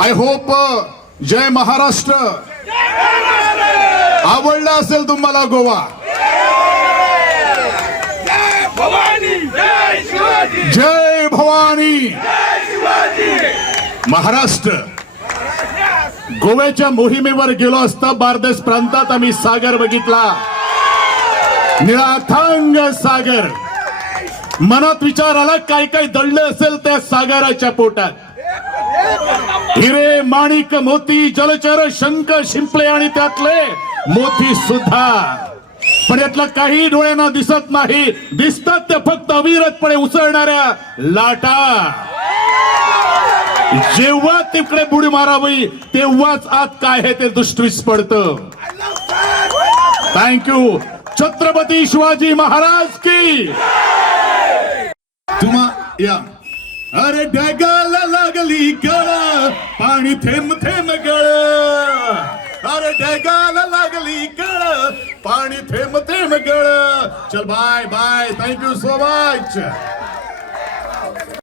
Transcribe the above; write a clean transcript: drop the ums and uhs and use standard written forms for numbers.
I hope जय महाराष्ट्र आवडला असेल तुम्हाला गोवा. जय भवानी. महाराष्ट्र गोव्याच्या मोहिमेवर गेलो असता बारदेस प्रांतात आम्ही सागर बघितला. निळाथांग सागर. मनात विचार आला काय काय दडलं असेल त्या सागराच्या पोटात. हिरे माणिक मोती जलचर शंख शिंपले आणि त्यातले मोती सुद्धा. पण यातलं काही डोळ्यांना दिसत नाही. दिसतात ते फक्त अविरतपणे उसळणाऱ्या लाटा. जेव्हा तिकडे बुडी मारावी तेव्हाच आत काय आहे ते दृष्टीस पडतं. थँक्यू. छत्रपती शिवाजी महाराज की. तुम्हा या. अरे ढगाला लागली गळ पाणी थेंब थेंब गळ. अरे ढगाला लागली गळ पाणी थेंब थेंब गळ. चल bye bye. Thank you so much.